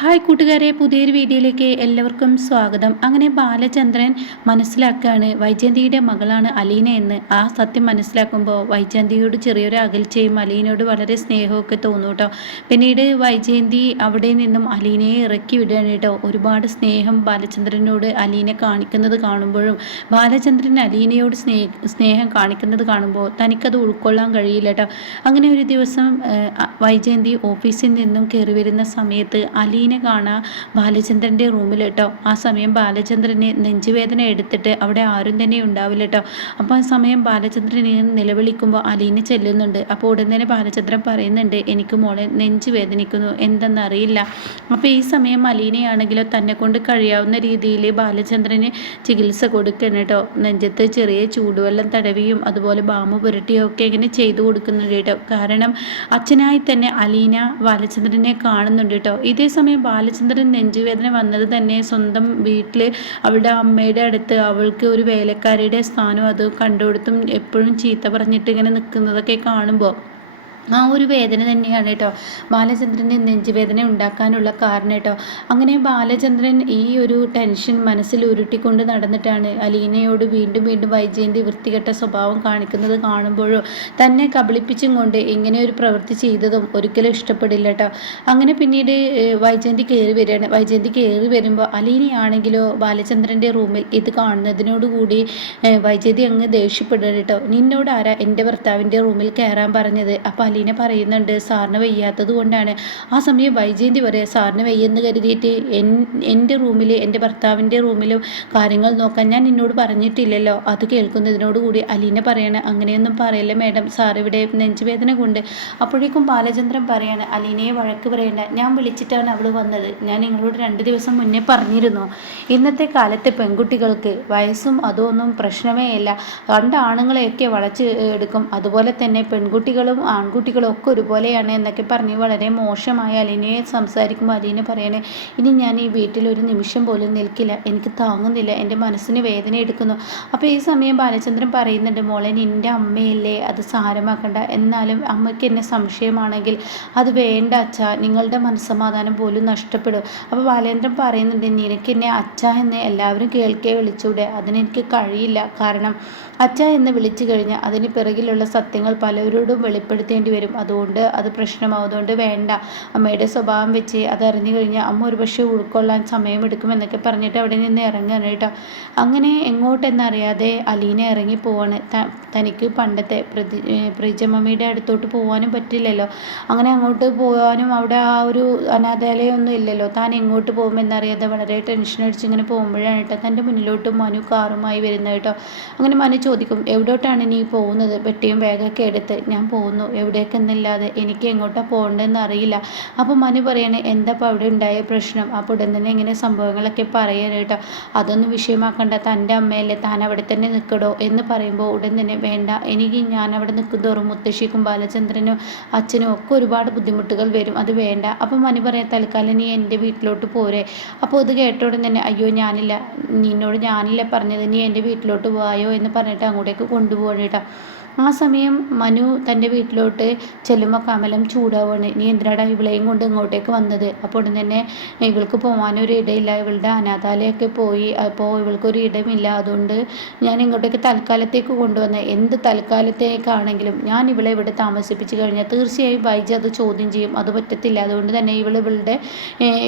Hi കൂട്ടുകാരെ പുതിയൊരു വീഡിയോയിലേക്ക് എല്ലാവർക്കും സ്വാഗതം. അങ്ങനെ ബാലചന്ദ്രൻ മനസ്സിലാക്കുകയാണ് വൈജയന്തിയുടെ മകളാണ് അലീന എന്ന്. ആ സത്യം മനസ്സിലാക്കുമ്പോൾ വൈജയന്തിയോട് ചെറിയൊരു അകൽച്ചയും അലീനയോട് വളരെ സ്നേഹമൊക്കെ തോന്നും കേട്ടോ പിന്നീട് വൈജയന്തി അവിടെ നിന്നും അലീനയെ ഇറക്കി വിടുകയാണ് കേട്ടോ ഒരുപാട് സ്നേഹം ബാലചന്ദ്രനോട് അലീന കാണിക്കുന്നത് കാണുമ്പോഴും ബാലചന്ദ്രൻ അലീനയോട് സ്നേഹ സ്നേഹം കാണിക്കുന്നത് കാണുമ്പോൾ തനിക്കത് ഉൾക്കൊള്ളാൻ കഴിയില്ല കേട്ടോ അങ്ങനെ ഒരു ദിവസം വൈജയന്തി ഓഫീസിൽ നിന്നും കയറി വരുന്ന സമയത്ത് അലീന അലീനെ കാണാൻ ബാലചന്ദ്രന്റെ റൂമിൽ കേട്ടോ ആ സമയം ബാലചന്ദ്രന് നെഞ്ചുവേദന എടുത്തിട്ട് അവിടെ ആരും തന്നെ ഉണ്ടാവില്ല കേട്ടോ അപ്പോൾ ആ സമയം ബാലചന്ദ്രൻ ഇങ്ങനെ നിലവിളിക്കുമ്പോൾ അലീന ചെല്ലുന്നുണ്ട്. അപ്പോൾ ഉടൻ തന്നെ ബാലചന്ദ്രൻ പറയുന്നുണ്ട് എനിക്ക് മോളെ നെഞ്ച് വേദനിക്കുന്നു. എന്തെന്നറിയില്ല. അപ്പോൾ ഈ സമയം അലീനയാണെങ്കിലോ തന്നെ കൊണ്ട് കഴിയാവുന്ന രീതിയിൽ ബാലചന്ദ്രന് ചികിത്സ കൊടുക്കണം കേട്ടോ നെഞ്ചത്ത് ചെറിയ ചൂടുവെള്ളം തടവിയും അതുപോലെ ബാമ പുരട്ടിയും ഒക്കെ ഇങ്ങനെ ചെയ്തു കൊടുക്കുന്നുണ്ട് കേട്ടോ കാരണം അച്ഛനായി തന്നെ അലീന ബാലചന്ദ്രനെ കാണുന്നുണ്ട് കേട്ടോ ഇതേ സമയം ബാലചന്ദ്രൻ നെഞ്ചുവേദന വന്നത് തന്നെ സ്വന്തം വീട്ടിൽ അവളുടെ അമ്മയുടെ അടുത്ത്. അവൾക്ക് ഒരു വേലക്കാരിയുടെ സ്ഥാനം അത് കണ്ടുകൊടുത്തും എപ്പോഴും ചീത്ത പറഞ്ഞിട്ട് ഇങ്ങനെ നിൽക്കുന്നതൊക്കെ കാണുമ്പോൾ. ആ ഒരു വേദന തന്നെയാണ് കേട്ടോ. ബാലചന്ദ്രന് നെഞ്ചുവേദന ഉണ്ടാക്കാനുള്ള കാരണം കേട്ടോ. അങ്ങനെ ബാലചന്ദ്രൻ ഈ ഒരു ടെൻഷൻ മനസ്സിൽ ഉരുട്ടിക്കൊണ്ട് നടന്നിട്ടാണ് അലീനയോട് വീണ്ടും വീണ്ടും വൈജയന്തി വൃത്തികെട്ട സ്വഭാവം കാണിക്കുന്നത് കാണുമ്പോഴോ തന്നെ കബളിപ്പിച്ചും കൊണ്ട് ഇങ്ങനെ ഒരു പ്രവൃത്തി ചെയ്തതും ഒരിക്കലും ഇഷ്ടപ്പെടില്ല കേട്ടോ. അങ്ങനെ പിന്നീട് വൈജയന്തി കയറി വരികയാണ്. വൈജയന്തി കയറി വരുമ്പോൾ അലീനയാണെങ്കിലോ ബാലചന്ദ്രന്റെ റൂമിൽ ഇത് കാണുന്നതിനോടുകൂടി വൈജയന്തി അങ്ങ് ദേഷ്യപ്പെടുക കേട്ടോ. നിന്നോട് ആരാ എന്റെ ഭർത്താവിന്റെ റൂമിൽ കയറാൻ പറഞ്ഞത്? അപ്പോൾ അലീന പറയുന്നുണ്ട് സാറിന് വയ്യാത്തത് കൊണ്ടാണ്. ആ സമയം വൈജയന്തി പറയാം സാറിന് വയ്യെന്ന് കരുതിയിട്ട് എന്റെ റൂമിൽ എന്റെ ഭർത്താവിന്റെ റൂമിലും കാര്യങ്ങൾ നോക്കാൻ ഞാൻ എന്നോട് പറഞ്ഞിട്ടില്ലല്ലോ. അത് കേൾക്കുന്നതിനോട് കൂടി അലീന പറയാണ് അങ്ങനെയൊന്നും പറയല്ല മേഡം സാർ ഇവിടെ നെഞ്ചുവേദന കൊണ്ട്. അപ്പോഴേക്കും ബാലചന്ദ്രൻ പറയാണ് അലീനയെ വഴക്ക് പറയേണ്ട ഞാൻ വിളിച്ചിട്ടാണ് അവൾ വന്നത്. ഞാൻ നിങ്ങളോട് രണ്ട് ദിവസം മുന്നേ പറഞ്ഞിരുന്നു. ഇന്നത്തെ കാലത്തെ പെൺകുട്ടികൾക്ക് വയസ്സും അതൊന്നും പ്രശ്നമേ അല്ല രണ്ട് ആണുങ്ങളെയൊക്കെ വളച്ച് എടുക്കും. അതുപോലെ തന്നെ പെൺകുട്ടികളും ആൺകുട്ടി കുട്ടികളൊക്കെ ഒരുപോലെയാണ് എന്നൊക്കെ പറഞ്ഞ് വളരെ മോശമായ അലീനയെ സംസാരിക്കുമ്പോൾ അലീന പറയണേ ഇനി ഞാൻ ഈ വീട്ടിൽ ഒരു നിമിഷം പോലും നിൽക്കില്ല. എനിക്ക് താങ്ങുന്നില്ല. എന്റെ മനസ്സിന് വേദന എടുക്കുന്നു. അപ്പോൾ ഈ സമയം ബാലചന്ദ്രൻ പറയുന്നുണ്ട് മോളെ നിന്റെ അമ്മയല്ലേ അത് സാരമാക്കണ്ട. എന്നാലും അമ്മയ്ക്ക് എന്നെ സംശയമാണെങ്കിൽ അത് വേണ്ട അച്ഛ. നിങ്ങളുടെ മനസ്സമാധാനം പോലും നഷ്ടപ്പെടും. അപ്പോൾ ബാലേന്ദ്രൻ പറയുന്നുണ്ട് നിനക്ക് എന്നെ അച്ഛ എന്ന് എല്ലാവരും കേൾക്കേ വിളിച്ചൂടെ. അതിനെനിക്ക് കഴിയില്ല. കാരണം അച്ഛ എന്ന് വിളിച്ചു കഴിഞ്ഞാൽ അതിന് പിറകിലുള്ള സത്യങ്ങൾ പലരോടും വെളിപ്പെടുത്തേണ്ടി വരും. അതുകൊണ്ട് അത് പ്രശ്നമാവുന്നതുകൊണ്ട് വേണ്ട. അമ്മയുടെ സ്വഭാവം വെച്ച് അത് അറിഞ്ഞു കഴിഞ്ഞാൽ അമ്മ ഒരു പക്ഷേ ഉൾക്കൊള്ളാൻ സമയമെടുക്കുമെന്നൊക്കെ പറഞ്ഞിട്ട് അവിടെ നിന്ന് ഇറങ്ങുകയാണ് കേട്ടോ. അങ്ങനെ എങ്ങോട്ടെന്നറിയാതെ അലീന ഇറങ്ങി പോവാണ്. തനിക്ക് പണ്ടത്തെ പ്രതി പ്രിജമ്മയുടെ അടുത്തോട്ട് പോകാനും പറ്റില്ലല്ലോ. അങ്ങനെ അങ്ങോട്ട് പോകാനും അവിടെ ആ ഒരു അനാഥാലയമൊന്നും ഇല്ലല്ലോ. താൻ എങ്ങോട്ട് പോകുമെന്നറിയാതെ വളരെ ടെൻഷൻ അടിച്ച് ഇങ്ങനെ പോകുമ്പോഴാണ് കേട്ടോ തന്റെ മുന്നിലോട്ട് മനു കാറുമായി വരുന്നത് കേട്ടോ. അങ്ങനെ മനു ചോദിക്കും എവിടോട്ടാണ് നീ പോകുന്നത്? പെട്ടിയും ബാഗൊക്കെ എടുത്ത്. ഞാൻ പോകുന്നു. എവിടെ എന്നല്ലാതെ എനിക്ക് എങ്ങോട്ടാണ് പോകേണ്ടതെന്ന് അറിയില്ല. അപ്പോൾ മനു പറയണേ എന്താ അവിടെ ഉണ്ടായ പ്രശ്നം? അപ്പോൾ ഉടൻ തന്നെ ഇങ്ങനെ സംഭവങ്ങളൊക്കെ പറയാൻ കേട്ടോ. അതൊന്നും വിഷയമാക്കണ്ട. തന്റെ അമ്മയല്ലേ. താൻ അവിടെ തന്നെ നിൽക്കടോ. എന്ന് പറയുമ്പോൾ ഉടൻ തന്നെ വേണ്ട. എനിക്ക് ഞാൻ അവിടെ നിൽക്കും നിൽക്കുന്നതോറും മുത്തശ്ശിക്കും ബാലചന്ദ്രനും അച്ഛനും ഒക്കെ ഒരുപാട് ബുദ്ധിമുട്ടുകൾ വരും. അത് വേണ്ട. അപ്പം മനു പറയാം തൽക്കാലം നീ എന്റെ വീട്ടിലോട്ട് പോരെ. അപ്പോൾ ഇത് കേട്ട തന്നെ അയ്യോ ഞാനില്ല. നിന്നോട് ഞാനില്ല പറഞ്ഞത്. നീ എന്റെ വീട്ടിലോട്ട് പോയോ എന്ന് പറഞ്ഞിട്ട് അങ്ങോട്ടേക്ക് കൊണ്ടുപോകണം കേട്ടോ. ആ സമയം മനു തന്റെ വീട്ടിലോട്ട് ചെല്ലുമ്പോൾ കമലം ചൂടാവാണ്. നീ എന്തിനാടാ ഇവളെയും കൊണ്ട് ഇങ്ങോട്ടേക്ക് വന്നത്? അപ്പോൾ ഉടൻ തന്നെ ഇവൾക്ക് പോകാനൊരു ഇടയില്ല. ഇവളുടെ അനാഥാലയൊക്കെ പോയി. അപ്പോൾ ഇവൾക്കൊരു ഇടമില്ല. അതുകൊണ്ട് ഞാൻ ഇങ്ങോട്ടേക്ക് തൽക്കാലത്തേക്ക് കൊണ്ടുവന്ന. എന്ത് തൽക്കാലത്തേക്കാണെങ്കിലും ഞാൻ ഇവളെ ഇവിടെ താമസിപ്പിച്ച് കഴിഞ്ഞാൽ തീർച്ചയായും ബൈജി അത് ചോദ്യം ചെയ്യും. അത് പറ്റത്തില്ല. അതുകൊണ്ട് തന്നെ ഇവൾ ഇവളുടെ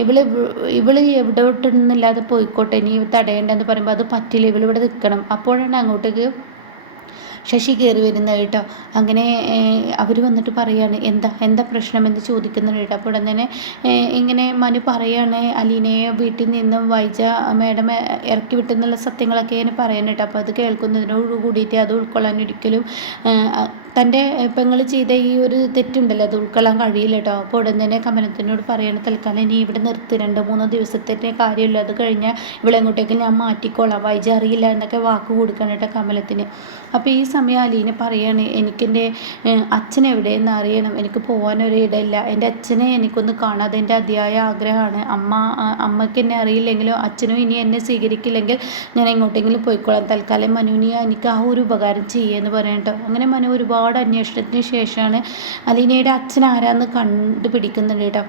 ഇവൾ ഇവൾ എവിടോട്ടൊന്നുമില്ലാതെ പോയിക്കോട്ടെ. നീ തടയേണ്ടെന്ന് പറയുമ്പോൾ അത് പറ്റില്ല. ഇവളിവിടെ നിൽക്കണം. അപ്പോഴാണ് അങ്ങോട്ടേക്ക് ശശി കയറി വരുന്നത് കേട്ടോ. അങ്ങനെ അവർ വന്നിട്ട് പറയാണ് എന്താ എന്താ പ്രശ്നം എന്ന് ചോദിക്കുന്നുണ്ട് കേട്ടോ അപ്പോൾ തന്നെ ഇങ്ങനെ മനു പറയാണ് അലീനയെ വീട്ടിൽ നിന്നും വായിച്ച മേഡം ഇറക്കി വിട്ടെന്നുള്ള സത്യങ്ങളൊക്കെ ഞാൻ പറയാൻ കേട്ടോ. അപ്പോൾ അത് കേൾക്കുന്നതിനോട് കൂടിയിട്ട് അത് ഉൾക്കൊള്ളാൻ ഒരിക്കലും തന്റെ പെങ്ങൾ ചെയ്ത ഈ ഒരു തെറ്റുണ്ടല്ലോ അത് ഉൾക്കൊള്ളാൻ കഴിയില്ല കേട്ടോ അപ്പോൾ ഉടൻ തന്നെ കമലത്തിനോട് പറയണം തൽക്കാലം ഇനി ഇവിടെ നിർത്തി രണ്ട് മൂന്ന് ദിവസത്തെ കാര്യമില്ല. അത് കഴിഞ്ഞാൽ ഇവിടെ എങ്ങോട്ടേക്ക് ഞാൻ മാറ്റിക്കോളാം. വൈജ അറിയില്ല എന്നൊക്കെ വാക്ക് കൊടുക്കണം കേട്ടോ കമലത്തിന്. അപ്പോൾ ഈ സമയം അലീനെ പറയാണ് എനിക്കെന്റെ അച്ഛൻ എവിടെയെന്ന് അറിയണം. എനിക്ക് പോകാനൊരു ഇടയില്ല. എന്റെ അച്ഛനെ എനിക്കൊന്ന് കാണാതെ എന്റെ അതിയായ ആഗ്രഹമാണ്. അമ്മ അമ്മയ്ക്ക് എന്നെ അറിയില്ലെങ്കിലും അച്ഛനും ഇനി എന്നെ സ്വീകരിക്കില്ലെങ്കിൽ ഞാൻ എങ്ങോട്ടെങ്കിലും പോയിക്കോളാം. തൽക്കാലം മനുവിനെ എനിക്ക് ആ ഒരു ഉപകാരം ചെയ്യുമെന്ന് കേട്ടോ അങ്ങനെ മനു ഒരുപാട് ഒരുപാട് അന്വേഷണത്തിന് ശേഷമാണ് അലീനയുടെ അച്ഛൻ ആരാന്ന് കണ്ടുപിടിക്കുന്നുണ്ട് കേട്ടോ.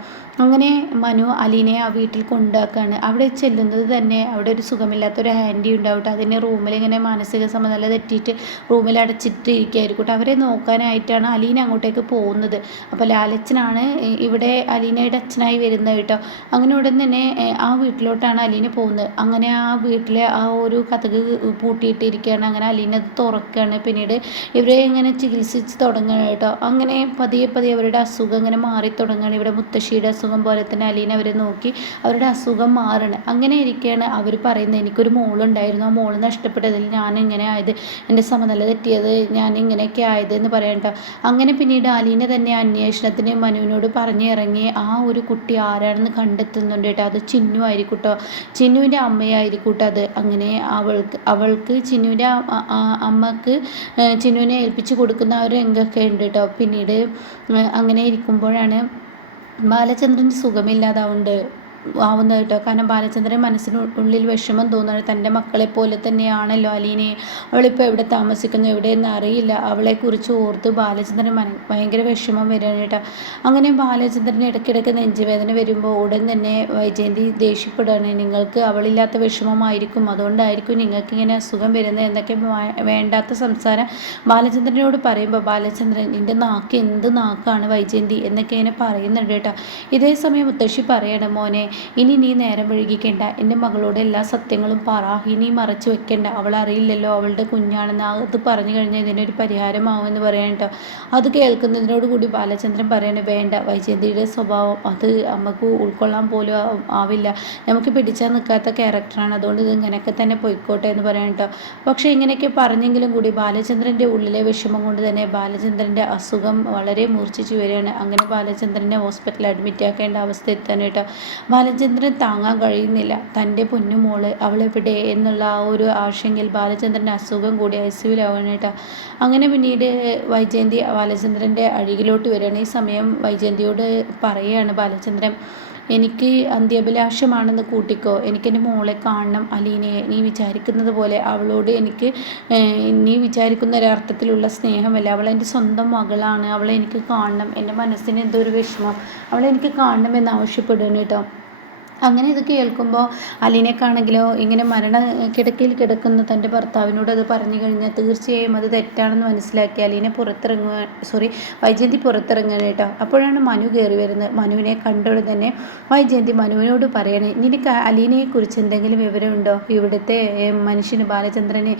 അങ്ങനെ മനു അലീനയെ ആ വീട്ടിൽ കൊണ്ടാക്കുകയാണ് അവിടെ ചെല്ലുന്നത് തന്നെ അവിടെ ഒരു സുഖമില്ലാത്ത ഒരു ഹാൻഡി ഉണ്ടാവും അതിനെ റൂമിൽ ഇങ്ങനെ മാനസിക സമനില തെറ്റിയിട്ട് റൂമിൽ അടച്ചിട്ട് ഇരിക്കുകയായിരിക്കും അവരെ നോക്കാനായിട്ടാണ് അലീന അങ്ങോട്ടേക്ക് പോകുന്നത്. അപ്പോൾ ലാലച്ചനാണ് ഇവിടെ അലീനയുടെ അച്ഛനായി വരുന്നത് കേട്ടോ. അങ്ങനെ ഉടൻ തന്നെ ആ വീട്ടിലോട്ടാണ് അലീന പോകുന്നത്. അങ്ങനെ ആ വീട്ടിലെ ആ ഒരു കഥക് പൂട്ടിയിട്ടിരിക്കുകയാണ്. അങ്ങനെ അലീന അത് തുറക്കുകയാണ്. പിന്നീട് ഇവരെ ഇങ്ങനെ ചികിത്സിച്ച് തുടങ്ങുകയാണ് കേട്ടോ. അങ്ങനെ പതിയെ പതിയെ അവരുടെ അസുഖം ഇങ്ങനെ മാറി തുടങ്ങുകയാണ് ഇവിടെ മുത്തശ്ശിയുടെ അസുഖം പോലെ തന്നെ അലീന അവരെ നോക്കി അവരുടെ അസുഖം മാറണം. അങ്ങനെ ഇരിക്കുകയാണ് അവർ പറയുന്നത്. എനിക്കൊരു മോളുണ്ടായിരുന്നു. ആ മോൾ നഷ്ടപ്പെട്ടതിൽ ഞാൻ ഇങ്ങനെ ആയത്. എന്റെ സമനില തെറ്റിയത്. ഞാൻ ഇങ്ങനെയൊക്കെ ആയത് എന്ന് പറയണ്ടോ അങ്ങനെ പിന്നീട് അലീന തന്നെ അന്വേഷണത്തിന് മനുവിനോട് പറഞ്ഞിറങ്ങി ആ ഒരു കുട്ടി ആരാണെന്ന് കണ്ടെത്തുന്നുണ്ട് കേട്ടോ. അത് ചിന്നു ആയിരിക്കൂട്ടോ കേട്ടോ. ചിന്നുവിന്റെ അമ്മയായിരിക്കൂട്ടോ അത്. അങ്ങനെ അവൾക്ക് അവൾക്ക് ചിന്നുവിന്റെ അമ്മയ്ക്ക് ചിന്നുവിനെ ഏൽപ്പിച്ച് കൊടുക്കുന്ന. ഒരു രംഗമൊക്കെ ഉണ്ട് കേട്ടോ പിന്നീട് അങ്ങനെ ഇരിക്കുമ്പോഴാണ് ബാലചന്ദ്രന് സുഖമില്ലാതാവുന്നുണ്ട് ആവുന്നത് കേട്ടോ കാരണം ബാലചന്ദ്രൻ മനസ്സിനുള്ളിൽ വിഷമം തോന്നുന്നത് തന്റെ മക്കളെ പോലെ തന്നെയാണല്ലോ അലീനെ അവളിപ്പോൾ എവിടെ താമസിക്കുന്നു എവിടെയെന്ന് അറിയില്ല. അവളെ കുറിച്ച് ഓർത്ത് ബാലചന്ദ്രൻ ഭയങ്കര വിഷമം വരികയാണ് കേട്ടോ. അങ്ങനെ ബാലചന്ദ്രൻ ഇടയ്ക്കിടയ്ക്ക് നെഞ്ചുവേദന വരുമ്പോൾ ഉടൻ തന്നെ വൈജയന്തി ദേഷ്യപ്പെടുകയാണ്. നിങ്ങൾക്ക് അവളില്ലാത്ത വിഷമമായിരിക്കും. അതുകൊണ്ടായിരിക്കും നിങ്ങൾക്ക് ഇങ്ങനെ അസുഖം വരുന്നത് എന്നൊക്കെ വേണ്ടാത്ത സംസാരം ബാലചന്ദ്രനോട് പറയുമ്പോൾ ബാലചന്ദ്രൻ നിന്റെ നാക്ക് എന്ത് നാക്കാണ് വൈജയന്തി? എന്നൊക്കെ ഇങ്ങനെ പറയുന്നുണ്ട് കേട്ടോ. ഇതേ സമയം മുത്തശ്ശി പറയണം മോനെ ഇനി നീ നേരം വഴുകിക്കേണ്ട എന്റെ മകളോട് എല്ലാ സത്യങ്ങളും പറ. ഇനി മറച്ചു വെക്കേണ്ട. അവൾ അറിയില്ലല്ലോ. അവളുടെ കുഞ്ഞാണെന്ന്. അത് പറഞ്ഞു കഴിഞ്ഞാൽ ഇതിനൊരു പരിഹാരമാവുമെന്ന് പറയാൻ കേട്ടോ. അത് കേൾക്കുന്നതിനോട് കൂടി ബാലചന്ദ്രൻ പറയണേ വേണ്ട. വൈജയന്തിയുടെ സ്വഭാവം അത് നമുക്ക് ഉൾക്കൊള്ളാൻ പോലും ആവില്ല. നമുക്ക് പിടിച്ചാൽ നിൽക്കാത്ത ക്യാരക്ടറാണ്. അതുകൊണ്ട് ഇത് ഇങ്ങനെയൊക്കെ തന്നെ പൊയ്ക്കോട്ടെ എന്ന് പറയാൻ കേട്ടോ. പക്ഷേ ഇങ്ങനെയൊക്കെ പറഞ്ഞെങ്കിലും കൂടി ബാലചന്ദ്രന്റെ ഉള്ളിലെ വിഷമം കൊണ്ട് തന്നെ ബാലചന്ദ്രന്റെ അസുഖം വളരെ മൂർച്ഛിച്ചു വരികയാണ്. അങ്ങനെ ബാലചന്ദ്രനെ ഹോസ്പിറ്റലിൽ അഡ്മിറ്റ് ആക്കേണ്ട അവസ്ഥ എത്താൻ കേട്ടോ. ബാലചന്ദ്രൻ താങ്ങാൻ കഴിയുന്നില്ല. തന്റെ പൊന്നുമോൾ അവളെവിടെ എന്നുള്ള ആ ഒരു ആശങ്കയിൽ ബാലചന്ദ്രന്റെ അസുഖം കൂടി ഐ സി കേട്ടോ അങ്ങനെ പിന്നീട് വൈജയന്തി ബാലചന്ദ്രന്റെ അഴികിലോട്ട് വരികയാണ്. ഈ സമയം വൈജയന്തിയോട് പറയുകയാണ് ബാലചന്ദ്രൻ എനിക്ക് അന്ത്യാഭിലാഷമാണെന്ന് കൂട്ടിക്കോ. എനിക്കെന്റെ മോളെ കാണണം അലീനയെ. നീ വിചാരിക്കുന്നത് പോലെ അവളോട് എനിക്ക് നീ വിചാരിക്കുന്ന ഒരർത്ഥത്തിലുള്ള സ്നേഹമല്ല. അവൾ എന്റെ സ്വന്തം മകളാണ്. അവളെ എനിക്ക് കാണണം. എന്റെ മനസ്സിന് എന്തോ ഒരു വിഷമം. അവളെ എനിക്ക് കാണണമെന്ന് ആവശ്യപ്പെടുന്നു കേട്ടോ. അങ്ങനെ ഇത് കേൾക്കുമ്പോൾ അലീനക്കാണെങ്കിലോ ഇങ്ങനെ മരണ കിടക്കയിൽ കിടക്കുന്ന തന്റെ ഭർത്താവിനോട് അത് പറഞ്ഞു കഴിഞ്ഞാൽ തീർച്ചയായും അത് തെറ്റാണെന്ന് മനസ്സിലാക്കി അലീന പുറത്തിറങ്ങുക സോറി വൈജയന്തി പുറത്തിറങ്ങുക കേട്ടോ. അപ്പോഴാണ് മനു കയറി വരുന്നത്. മനുവിനെ കണ്ടവിടെ തന്നെ വൈജയന്തി മനുവിനോട് പറയണേ നിനക്ക് അലീനയെക്കുറിച്ച് എന്തെങ്കിലും വിവരമുണ്ടോ? ഇവിടുത്തെ മനുഷ്യന് ബാലചന്ദ്രനെ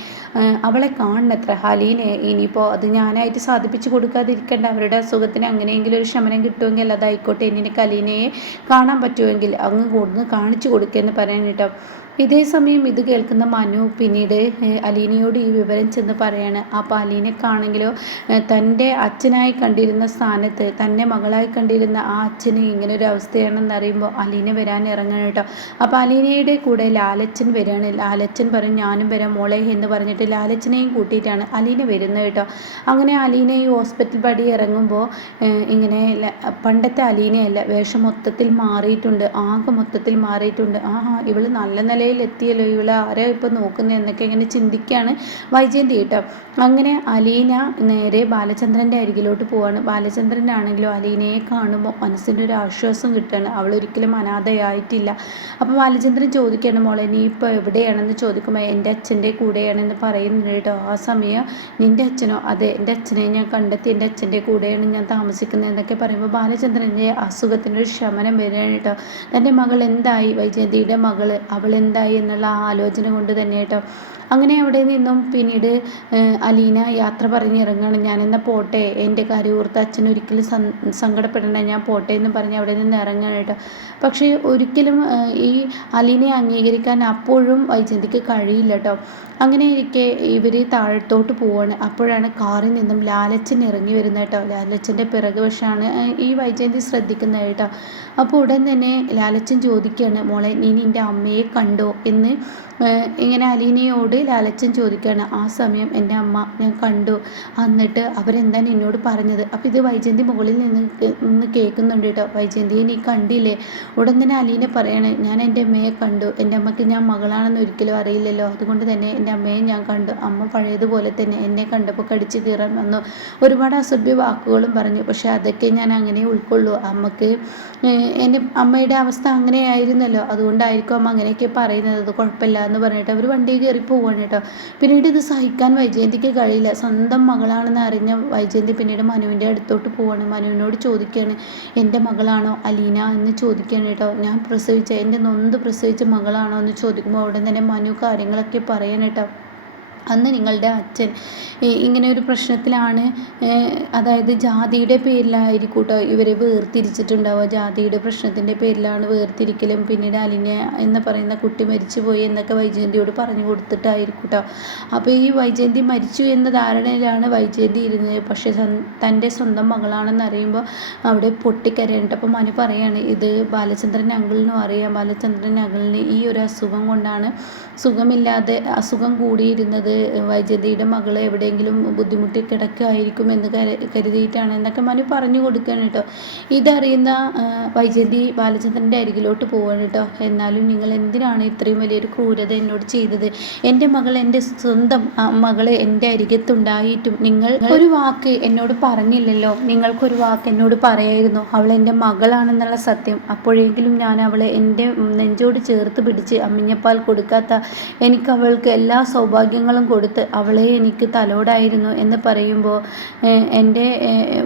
അവളെ കാണണത്ര? അലീനെ ഇനിയിപ്പോൾ അത് ഞാനായിട്ട് സാധിപ്പിച്ചു കൊടുക്കാതിരിക്കേണ്ട. അവരുടെ അസുഖത്തിന് അങ്ങനെയെങ്കിലും ഒരു ശമനം കിട്ടുമെങ്കിൽ അതായിക്കോട്ടെ. നിനക്ക് അലീനയെ കാണാൻ പറ്റുമെങ്കിൽ അങ്ങ് ഒന്ന് കാണിച്ചു കൊടുക്കുകയെന്ന് പറയാൻ കേട്ടോ. ഇതേ സമയം ഇത് കേൾക്കുന്ന മനു പിന്നീട് അലീനയോട് ഈ വിവരം ചെന്ന് പറയാണ്. അപ്പോൾ അലീനക്കാണെങ്കിലോ തന്റെ അച്ഛനായി കണ്ടിരുന്ന സ്ഥാനത്ത് തന്റെ മകളായി കണ്ടിരുന്ന ആ അച്ഛന് ഇങ്ങനെ ഒരു അവസ്ഥയാണെന്ന് അറിയുമ്പോൾ അലീന വരാൻ ഇറങ്ങണം കേട്ടോ. അപ്പോൾ അലീനയുടെ കൂടെ ലാലച്ചൻ വരികയാണ് ലാലച്ചൻ പറയും ഞാനും വരാം മോളെ എന്ന് പറഞ്ഞിട്ട് ലാലച്ചനെയും കൂട്ടിയിട്ടാണ് അലീന വരുന്നത് കേട്ടോ. അങ്ങനെ അലീന ഈ ഹോസ്പിറ്റൽ പടി ഇറങ്ങുമ്പോൾ ഇങ്ങനെ പണ്ടത്തെ അലീനയല്ല വേഷം മൊത്തത്തിൽ മാറിയിട്ടുണ്ട് ആകെ മൊത്തത്തിൽ മാറിയിട്ടുണ്ട്. ആ ഇവൾ നല്ല നിലയിൽ എത്തിയല്ലോ ഇവളെ? ആരോ ഇപ്പം നോക്കുന്നത് എന്നൊക്കെ ഇങ്ങനെ ചിന്തിക്കുകയാണ് വൈജയന്തി കേട്ടോ. അങ്ങനെ അലീന നേരെ ബാലചന്ദ്രന്റെ അരികിലോട്ട് പോവാണ്. ബാലചന്ദ്രനാണെങ്കിലും അലീനയെ കാണുമ്പോൾ മനസ്സിന്റെ ഒരു ആശ്വാസം കിട്ടുകയാണ്. അവൾ ഒരിക്കലും അനാഥയായിട്ടില്ല. അപ്പോൾ ബാലചന്ദ്രൻ ചോദിക്കുകയാണ് മോളെ നീ ഇപ്പോൾ എവിടെയാണെന്ന് ചോദിക്കുമ്പോൾ എന്റെ അച്ഛന്റെ കൂടെയാണെന്ന് പറയുന്നുണ്ട് കേട്ടോ. ആ സമയം നിന്റെ അച്ഛനോ? അതെ എന്റെ അച്ഛനെ ഞാൻ കണ്ടെത്തി. എന്റെ അച്ഛന്റെ കൂടെയാണ് ഞാൻ താമസിക്കുന്നത്. എന്നൊക്കെ പറയുമ്പോൾ ബാലചന്ദ്രന്റെ അസുഖത്തിന്റെ ഒരു ശമനം വരികയാണ് കേട്ടോ. തന്റെ മകൾ എന്തായി? വൈജയന്തിയുടെ മകൾ അവൾ എന്തായി എന്നുള്ള ആലോചന കൊണ്ട് തന്നെ കേട്ടോ അങ്ങനെ അവിടെ നിന്നും പിന്നീട് അലീന യാത്ര പറഞ്ഞിറങ്ങുകയാണ് ഞാനെന്നാൽ പോട്ടെ എന്റെ കാര്യം ഓർത്ത് അച്ഛൻ ഒരിക്കലും സങ്കടപ്പെടേണ്ട ഞാൻ പോട്ടെ എന്ന് പറഞ്ഞ് അവിടെ നിന്ന് ഇറങ്ങുകയാണ് കേട്ടോ. പക്ഷേ ഒരിക്കലും ഈ അലീനയെ അംഗീകരിക്കാൻ അപ്പോഴും വൈജന്തിക്ക് കഴിയില്ല കേട്ടോ. അങ്ങനെ ഇരിക്കെ ഇവർ താഴത്തോട്ട് പോവാണ്. അപ്പോഴാണ് കാറിൽ നിന്നും ലാലച്ചൻ ഇറങ്ങി വരുന്നത് കേട്ടോ. ലാലച്ചന്റെ പിറകുവശമാണ് ഈ വൈജയന്തി ശ്രദ്ധിക്കുന്നത് കേട്ടോ. അപ്പോൾ ഉടൻ തന്നെ ലാലച്ചൻ ചോദിക്കുകയാണ് മോളെ നീ നിന്റെ അമ്മയെ കണ്ടോ? എന്ന് ഇങ്ങനെ അലീനയോട് ലാലച്ചൻ ചോദിക്കുകയാണ് ആ സമയം എന്റെ അമ്മ ഞാൻ കണ്ടു. എന്നിട്ട് അവരെന്താണ് എന്നോട് പറഞ്ഞത്? അപ്പോൾ ഇത് വൈജയന്തി മുകളിൽ നിന്ന് നിന്ന് കേൾക്കുന്നുണ്ട് കേട്ടോ. വൈജയന്തിയെ നീ കണ്ടില്ലേ? ഉടൻ തന്നെ അലീനെ പറയാണ് ഞാൻ എന്റെ അമ്മയെ കണ്ടു. എന്റെ അമ്മയ്ക്ക് ഞാൻ മകളാണെന്ന് ഒരിക്കലും അറിയില്ലല്ലോ. അതുകൊണ്ട് തന്നെ എന്റെ അമ്മയെ ഞാൻ കണ്ടു. അമ്മ പഴയതുപോലെ തന്നെ എന്നെ കണ്ടപ്പോൾ കടിച്ചു കീറാൻ വന്നു. ഒരുപാട് അസഭ്യ വാക്കുകളും പറഞ്ഞു. പക്ഷേ അതൊക്കെ ഞാൻ അങ്ങനെ ഉൾക്കൊള്ളു. അമ്മയ്ക്ക് എന്റെ അമ്മയുടെ അവസ്ഥ അങ്ങനെയായിരുന്നല്ലോ. അതുകൊണ്ടായിരിക്കും അമ്മ അങ്ങനെയൊക്കെ പറയുന്നത്. അത് കുഴപ്പമില്ല എന്ന് പറഞ്ഞിട്ട് അവർ വണ്ടി കയറി പോവാണ് കേട്ടോ. പിന്നീട് ഇത് സഹിക്കാൻ വൈജയന്തിക്ക് കഴിയില്ല. സ്വന്തം മകളാണെന്ന് അറിഞ്ഞ വൈജയന്തി പിന്നീട് മനുവിന്റെ അടുത്തോട്ട് പോവാണ്. മനുവിനോട് ചോദിക്കുകയാണ് എന്റെ മകളാണോ അലീന? എന്ന് ചോദിക്കുകയാണ് കേട്ടോ. ഞാൻ പ്രസവിച്ച എന്റെ നൊന്ത് പ്രസവിച്ച മകളാണോ? എന്ന് ചോദിക്കുമ്പോൾ അവിടെ തന്നെ മനു കാര്യങ്ങളൊക്കെ പറയാൻ കേട്ടോ. അന്ന് നിങ്ങളുടെ അച്ഛൻ ഇങ്ങനെ ഒരു പ്രശ്നത്തിലാണ് അതായത് ജാതിയുടെ പേരിലായിരിക്കും ഇവരെ വേർതിരിച്ചിട്ടുണ്ടാവുക. ജാതിയുടെ പ്രശ്നത്തിന്റെ പേരിലാണ് വേർതിരിക്കലും പിന്നീട് അലിന എന്ന് പറയുന്ന കുട്ടി മരിച്ചു പോയി എന്നൊക്കെ വൈജയന്തിയോട് പറഞ്ഞു കൊടുത്തിട്ടായിരിക്കും കേട്ടോ അപ്പോൾ ഈ വൈജയന്തി മരിച്ചു എന്ന ധാരണയിലാണ് വൈജയന്തി ഇരുന്നത്. പക്ഷേ തന്റെ സ്വന്തം മകളാണെന്ന് അറിയുമ്പോൾ അവിടെ പൊട്ടിക്കരയുണ്ട്. അപ്പോൾ മനു പറയാണ് ഇത് ബാലചന്ദ്രൻ അങ്കിളിനും അറിയാം. ബാലചന്ദ്രൻ അങ്കിളിന് ഈ ഒരു അസുഖം കൊണ്ടാണ് സുഖമില്ലാതെ അസുഖം കൂടിയിരുന്നത് വൈജയന്തിയുടെ മകൾ എവിടെയെങ്കിലും ബുദ്ധിമുട്ടി കിടക്കുകയായിരിക്കും എന്ന് കരുതിയിട്ടാണ് എന്നൊക്കെ മനു പറഞ്ഞു കൊടുക്കുകയാണ് കേട്ടോ. ഇതറിയുന്ന വൈജയന്തി ബാലചന്ദ്രന്റെ അരികിലോട്ട് പോവാണ് കേട്ടോ. എന്നാലും നിങ്ങൾ എന്തിനാണ് ഇത്രയും വലിയൊരു ക്രൂരത എന്നോട് ചെയ്തത്? എന്റെ മകൾ എന്റെ സ്വന്തം മകളെ എന്റെ അരികത്തുണ്ടായിട്ടും നിങ്ങൾ ഒരു വാക്ക് എന്നോട് പറഞ്ഞില്ലല്ലോ. നിങ്ങൾക്കൊരു വാക്ക് എന്നോട് പറയായിരുന്നു. അവൾ എന്റെ മകളാണെന്നുള്ള സത്യം. അപ്പോഴെങ്കിലും ഞാൻ അവളെ എന്റെ നെഞ്ചോട് ചേർത്ത് പിടിച്ച് അമ്മിഞ്ഞപ്പാൽ കൊടുക്കാത്ത എനിക്ക് അവൾക്ക് എല്ലാ സൗഭാഗ്യങ്ങളും കൊടുത്ത് അവളെ എനിക്ക് തലോടായിരുന്നു എന്ന് പറയുമ്പോൾ എന്റെ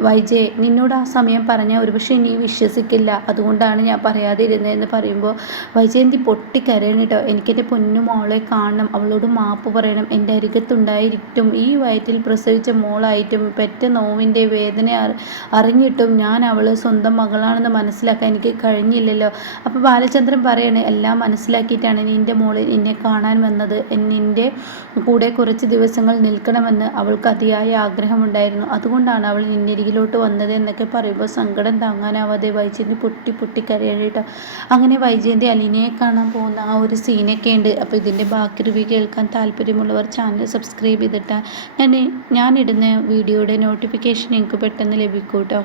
വൈജയ് നിന്നോട് ആ സമയം പറഞ്ഞാൽ ഒരുപക്ഷെ നീ വിശ്വസിക്കില്ല. അതുകൊണ്ടാണ് ഞാൻ പറയാതിരുന്നത് എന്ന് പറയുമ്പോൾ വൈജയന്തി പൊട്ടിക്കരയണം കേട്ടോ. എനിക്കെന്റെ പൊന്നു മോളെ കാണണം. അവളോട് മാപ്പ് പറയണം. എന്റെ അരികത്തുണ്ടായിരിക്കും ഈ വയറ്റിൽ പ്രസവിച്ച മോളായിട്ടും പെറ്റ നോവിന്റെ വേദന അറിഞ്ഞിട്ടും ഞാൻ അവൾ സ്വന്തം മകളാണെന്ന് മനസ്സിലാക്കാൻ എനിക്ക് കഴിഞ്ഞില്ലല്ലോ. അപ്പോൾ ബാലചന്ദ്രൻ പറയണേ എല്ലാം മനസ്സിലാക്കിയിട്ടാണ് നിന്റെ മോളിൽ നിന്നെ കാണാൻ വന്നത്. നിന്റെ കൂടെ കുറച്ച് ദിവസങ്ങൾ നിൽക്കണമെന്ന് അവൾക്ക് അതിയായ ആഗ്രഹമുണ്ടായിരുന്നു. അതുകൊണ്ടാണ് അവൾ നിന്നരികിലോട്ട് വന്നത് എന്നൊക്കെ പറയുമ്പോൾ സങ്കടം താങ്ങാനാവാതെ വൈജയന്തി പൊട്ടി പൊട്ടി കരയണിട്ടോ അങ്ങനെ വൈജയന്തി അലിനയെ കാണാൻ പോകുന്ന ആ ഒരു സീനൊക്കെ ഉണ്ട്. അപ്പോൾ ഇതിന്റെ ബാക്കി റിവ്യൂ കേൾക്കാൻ താല്പര്യമുള്ളവർ ചാനൽ സബ്സ്ക്രൈബ് ചെയ്തിട്ടാൽ ഞാൻ ഞാനിടുന്ന വീഡിയോയുടെ നോട്ടിഫിക്കേഷൻ എനിക്ക് പെട്ടെന്ന് ലഭിക്കും കേട്ടോ.